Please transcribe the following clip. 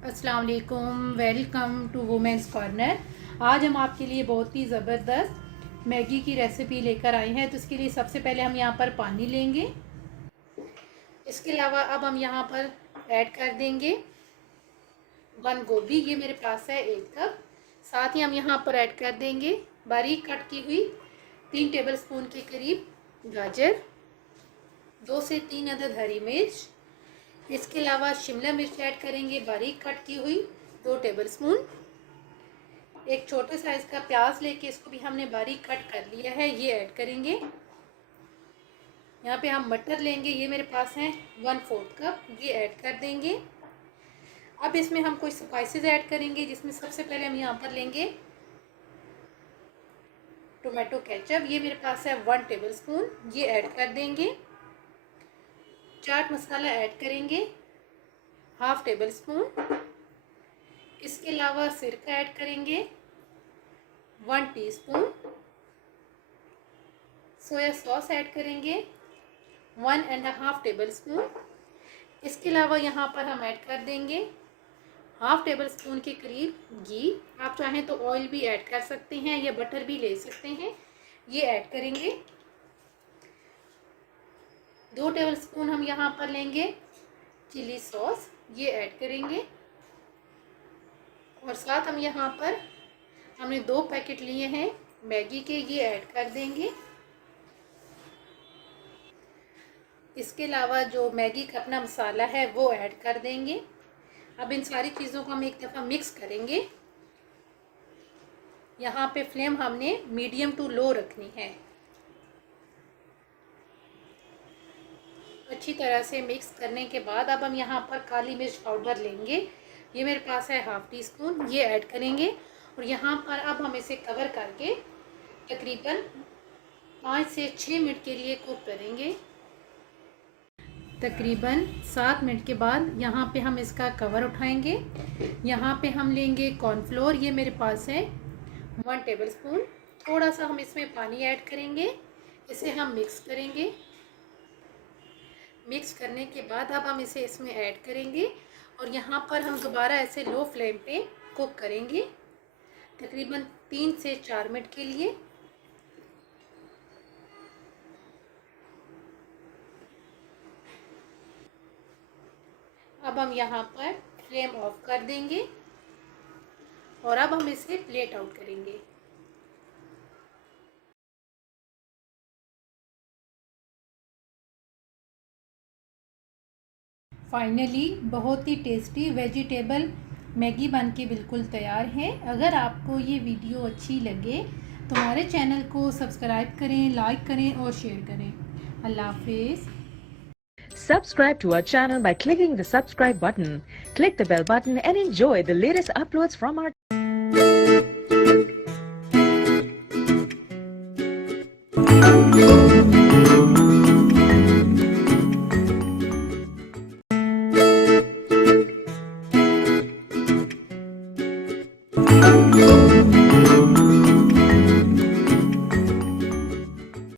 अस्सलाम वालेकुम, welcome to women's corner. आज हम आपके लिए बहुत ही ज़बरदस्त मैगी की रेसिपी लेकर आए हैं। तो इसके लिए सबसे पहले हम यहाँ पर पानी लेंगे। इसके अलावा अब हम यहाँ पर ऐड कर देंगे 1 गोभी, ये मेरे पास है 1 कप। साथ ही हम यहाँ पर ऐड कर देंगे बारीक कट की हुई 3 टेबलस्पून के करीब गाजर, 2 से 3 अदद हरी मिर्च। इसके अलावा शिमला मिर्च ऐड करेंगे बारीक कट की हुई 2 टेबलस्पून। एक छोटे साइज का प्याज लेके इसको भी हमने बारीक कट कर लिया है, ये ऐड करेंगे। यहाँ पे हम मटर लेंगे, ये मेरे पास है 1/4 कप, ये ऐड कर देंगे। अब इसमें हम कुछ स्पाइसेस ऐड करेंगे, जिसमें सबसे पहले हम यहाँ पर लेंगे टोमेटो केचप, ये मेरे पास है 1 टेबलस्पून, ये ऐड कर देंगे। चाट मसाला ऐड करेंगे 1/2 टेबलस्पून। इसके अलावा सिरका ऐड करेंगे 1 टीस्पून। सोया सॉस ऐड करेंगे 1.5 टेबलस्पून। इसके अलावा यहाँ पर हम ऐड कर देंगे 1/2 टेबलस्पून के करीब घी। आप चाहें तो ऑयल भी ऐड कर सकते हैं या बटर भी ले सकते हैं, ये ऐड करेंगे। 2 टेबलस्पून हम यहाँ पर लेंगे चिली सॉस, ये ऐड करेंगे। और साथ हम यहाँ पर हमने 2 पैकेट लिए हैं मैगी के, ये ऐड कर देंगे। इसके अलावा जो मैगी का अपना मसाला है वो ऐड कर देंगे। अब इन सारी चीज़ों को हम एक दफ़ा मिक्स करेंगे। यहाँ पे फ्लेम हमने मीडियम टू लो रखनी है। अच्छी तरह से मिक्स करने के बाद अब हम यहाँ पर काली मिर्च पाउडर लेंगे, ये मेरे पास है 1/2 टीस्पून, ये ऐड करेंगे। और यहाँ पर अब हम इसे कवर करके तकरीबन 5 से 6 मिनट के लिए कुक करेंगे। तकरीबन 7 मिनट के बाद यहाँ पे हम इसका कवर उठाएंगे। यहाँ पे हम लेंगे कॉर्नफ्लोर, ये मेरे पास है 1 टेबलस्पून। थोड़ा सा हम इसमें पानी ऐड करेंगे, इसे हम मिक्स करेंगे। मिक्स करने के बाद अब हम इसे इसमें ऐड करेंगे और यहाँ पर हम दोबारा ऐसे लो फ्लेम पे कुक करेंगे तकरीबन 3 से 4 मिनट के लिए। अब हम यहाँ पर फ्लेम ऑफ कर देंगे और अब हम इसे प्लेट आउट करेंगे। फाइनली बहुत ही टेस्टी वेजिटेबल मैगी बन के बिल्कुल तैयार है। अगर आपको ये वीडियो अच्छी लगे तो हमारे चैनल को सब्सक्राइब करें, लाइक करें और शेयर करें। अल्लाह हाफिज़। Subscribe to our channel by clicking the subscribe button. Click the bell button and enjoy the latest uploads from our channel.